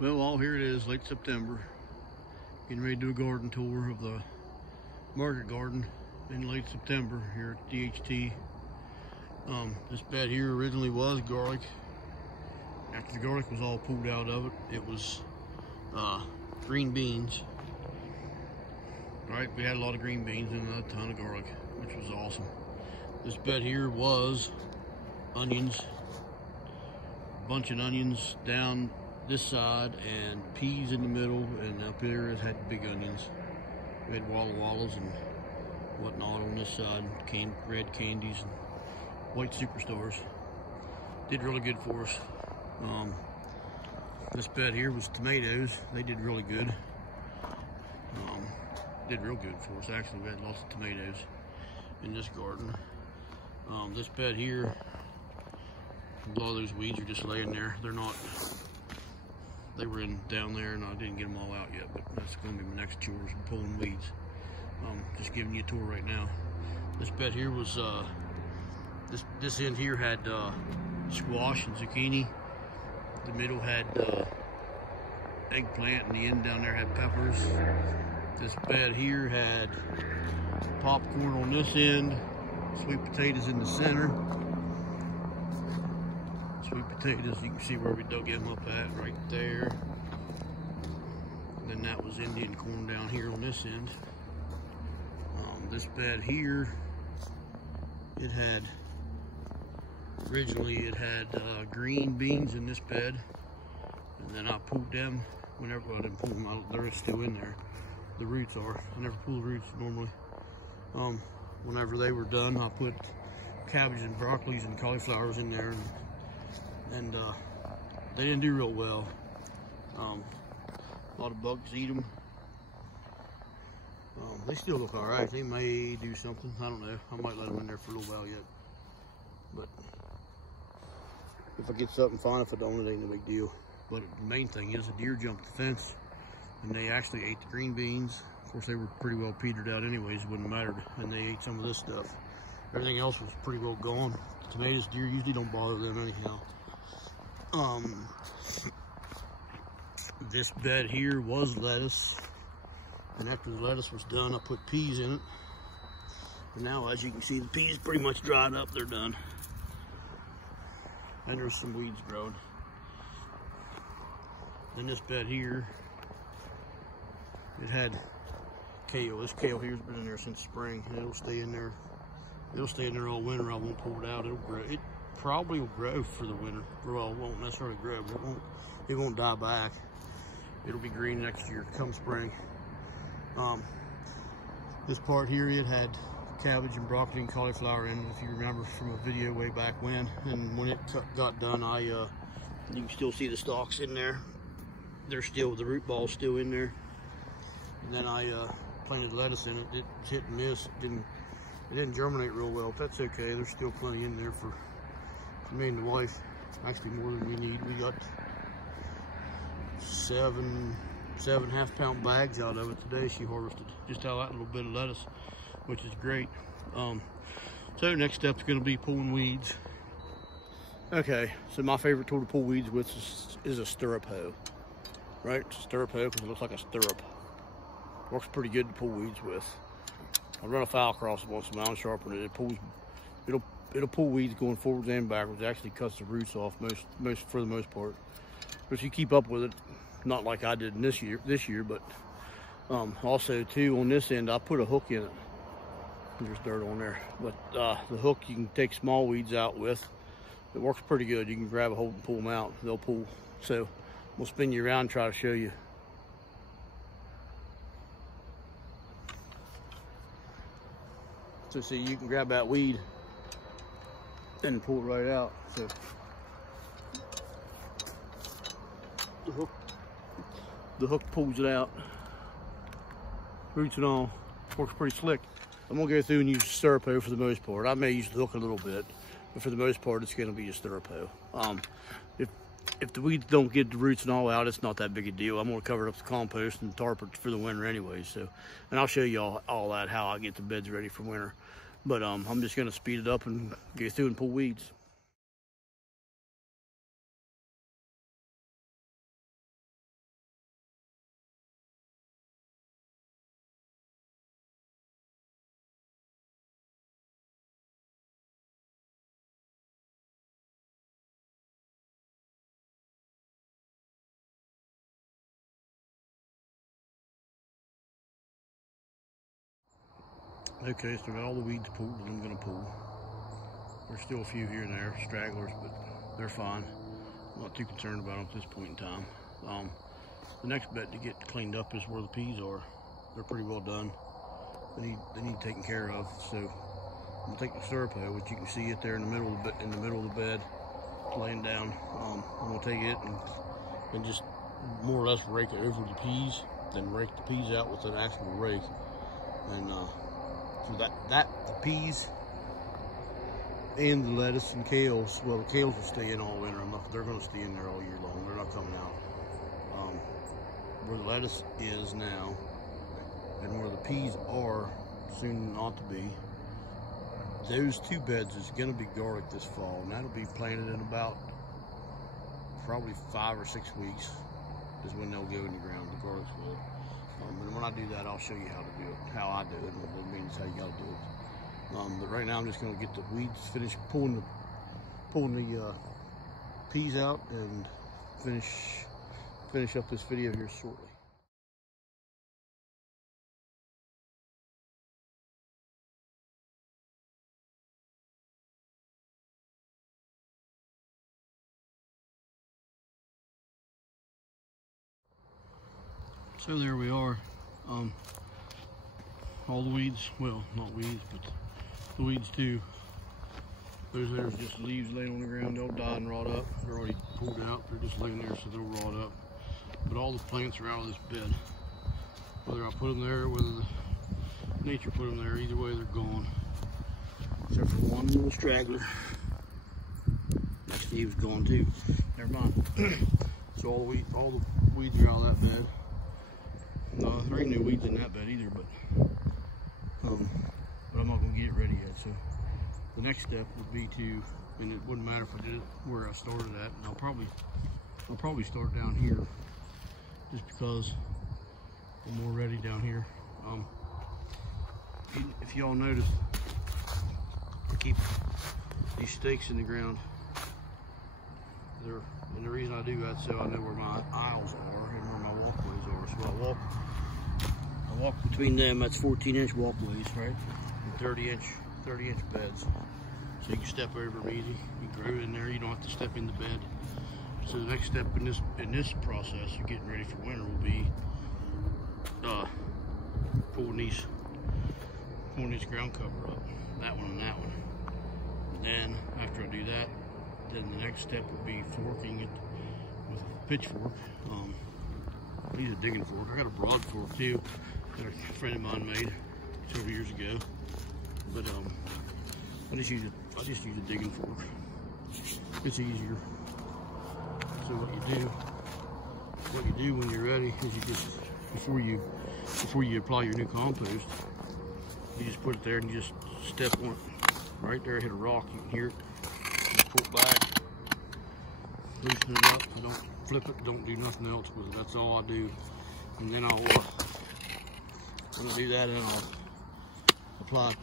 Well, all here it is, late September. Getting ready to do a garden tour of the market garden in late September here at DHT. This bed here originally was garlic. After the garlic was all pulled out of it, it was green beans. Right, we had a lot of green beans and a ton of garlic, which was awesome. This bed here was onions, a bunch of onions down this side and peas in the middle, and up here it had big onions. We had walla wallas and whatnot on this side, red candies and white superstars. Did really good for us. This bed here was tomatoes. They did really good. Did real good for us actually. We had lots of tomatoes in this garden. This bed here, a lot of those weeds are just laying there. They're not, they were in down there and I didn't get them all out yet, but that's gonna be my next chore, is pulling weeds. Just giving you a tour right now. This bed here was, this end here had squash and zucchini. The middle had eggplant, and the end down there had peppers. This bed here had popcorn on this end, sweet potatoes in the center. Sweet potatoes, you can see where we dug them up at, right there. And then that was Indian corn down here on this end. This bed here, originally it had green beans in this bed, and then I pulled them whenever, well, I didn't pull them out, they're still in there. The roots are. I never pull the roots normally. Whenever they were done, I put cabbage and broccolis and cauliflowers in there, and they didn't do real well. A lot of bugs eat them. They still look all right. They may do something. I don't know. I might let them in there for a little while yet. But if I get something, fine. If I don't, it ain't no big deal. But the main thing is, a deer jumped the fence, and they actually ate the green beans. Of course, they were pretty well petered out anyways, it wouldn't have mattered, and they ate some of this stuff. Everything else was pretty well gone. The tomatoes, deer usually don't bother them anyhow. This bed here was lettuce, and after the lettuce was done, I put peas in it. And now, as you can see, the peas pretty much dried up, they're done. And there's some weeds growing. Then this bed here, it had kale. This kale here's been in there since spring, and it'll stay in there. It'll stay in there all winter. I won't pull it out. It'll grow. It probably will grow for the winter. Well, it won't necessarily grow, but it won't die back. It'll be green next year, come spring. This part here, it had cabbage and broccoli and cauliflower in it, if you remember from a video way back when. And when it got done, you can still see the stalks in there. They're still, the root ball's still in there. And then I planted lettuce in it. It's hit and miss. It didn't germinate real well, but that's okay. There's still plenty in there for me and the wife. Actually, more than we need. We got seven half-pound bags out of it today. She harvested just out that little bit of lettuce, which is great. So next step's going to be pulling weeds. Okay, so my favorite tool to pull weeds with is a stirrup hoe. Right, it's a stirrup hoe because it looks like a stirrup. Works pretty good to pull weeds with. I run a file across it once in a while and sharpen it. It'll pull weeds going forwards and backwards. It actually cuts the roots off for the most part. But if you keep up with it, not like I did this year, but also too on this end I put a hook in it. There's dirt on there, but the hook you can take small weeds out with. It works pretty good. You can grab a hold and pull them out. They'll pull. So we'll spin you around and try to show you. So see, you can grab that weed and pull it right out. So the hook pulls it out, roots and all. Works pretty slick. I'm gonna go through and use a stirrup hoe for the most part. I may use the hook a little bit, but for the most part, it's gonna be a stirrup hoe. If the weeds don't get the roots and all out, it's not that big a deal. I'm gonna cover it up with compost and tarp it for the winter anyway. So, and I'll show you all that, how I get the beds ready for winter. But I'm just gonna speed it up and go through and pull weeds. Okay, so I got all the weeds pulled that I'm gonna pull. There's still a few here and there, stragglers, but they're fine. I'm not too concerned about them at this point in time. The next bed to get cleaned up is where the peas are. They're pretty well done. They need taken care of. So I'm gonna take the stirrup hoe, which you can see it there in the middle of the bed, laying down. I'm gonna take it and just more or less rake it over the peas, then rake the peas out with an actual rake. And so the peas and the lettuce and kales, well, the kales will stay in all winter. They're gonna stay in there all year long. They're not coming out. Where the lettuce is now, and where the peas are soon not to be, those two beds is going to be garlic this fall, and that'll be planted in about probably 5 or 6 weeks is when they'll go in the ground, the garlics will. And when I do that, I'll show you how to do it, how I do it, and what it means, how you got to do it. But right now I'm just going to get the weeds finished, pulling the peas out, and finish up this video here shortly. So there we are. All the weeds, well, not weeds, but the weeds too. Those there's just leaves laying on the ground. They'll die and rot up. They're already pulled out. They're just laying there, so they'll rot up. But all the plants are out of this bed. Whether I put them there, whether nature put them there, either way they're gone. Except for one little straggler. Actually, he was gone too. Never mind. So all the weeds are out of that bed. No, there ain't no weeds in that bed either, but I'm not gonna get it ready yet. So the next step would be to, and it wouldn't matter if I did it where I started at. And I'll probably start down here, just because I'm more ready down here. If y'all notice, I keep these stakes in the ground. And the reason I do that is so I know where my aisles are and where my walkways are. So I walk between them. That's 14-inch walkways, right? And 30-inch beds. So you can step over them easy. You can grow in there. You don't have to step in the bed. So the next step in this process of getting ready for winter will be pulling these ground cover up. That one and that one. And then after I do that, then the next step would be forking it with a pitchfork. I use a digging fork. I got a broad fork too that a friend of mine made several years ago. But I just use a digging fork. It's easier. So what you do when you're ready is you just before you apply your new compost, you just put it there and you just step on it. Right there, hit a rock, you can hear it. You pull it back, loosen it up. You don't flip it, don't do nothing else with it. That's all I do. And then when I do that, then I'll apply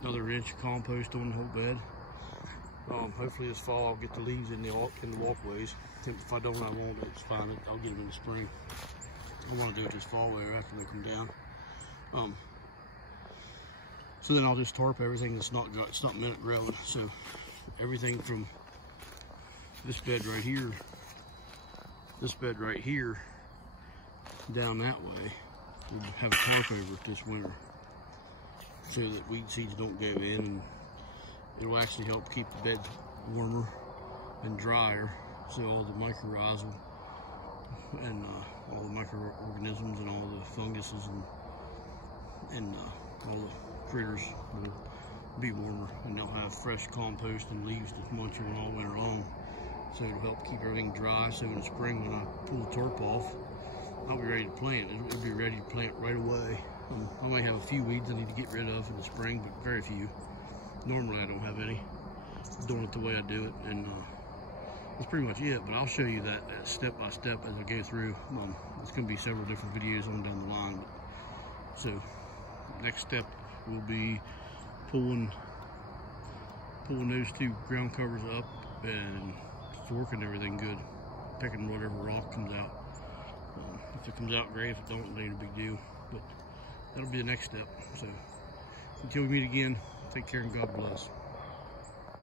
another inch of compost on the whole bed. Hopefully this fall I'll get the leaves in the walkways. If I don't, I won't. It's fine. I'll get them in the spring. I want to do it this fall there after they come down. So then I'll just tarp everything that's not minute growing. So everything from this bed right here, down that way, we'll have a tarp over it this winter, so that weed seeds don't go in, and it'll actually help keep the bed warmer and drier, so all the mycorrhizal and all the microorganisms and all the funguses and all the critters will be warmer, and they'll have fresh compost and leaves to munch on all winter long. So it'll help keep everything dry, so in the spring when I pull the tarp off, I'll be ready to plant. It'll be ready to plant right away. I might have a few weeds I need to get rid of in the spring, but very few. Normally I don't have any. I'm doing it the way I do it, and that's pretty much it. But I'll show you that step by step as I go through. It's going to be several different videos on down the line. So next step will be pulling those two ground covers up and forking everything good, picking whatever rock comes out. If it comes out great, if it don't, it ain't a big deal. But that'll be the next step. So Until we meet again, take care and God bless.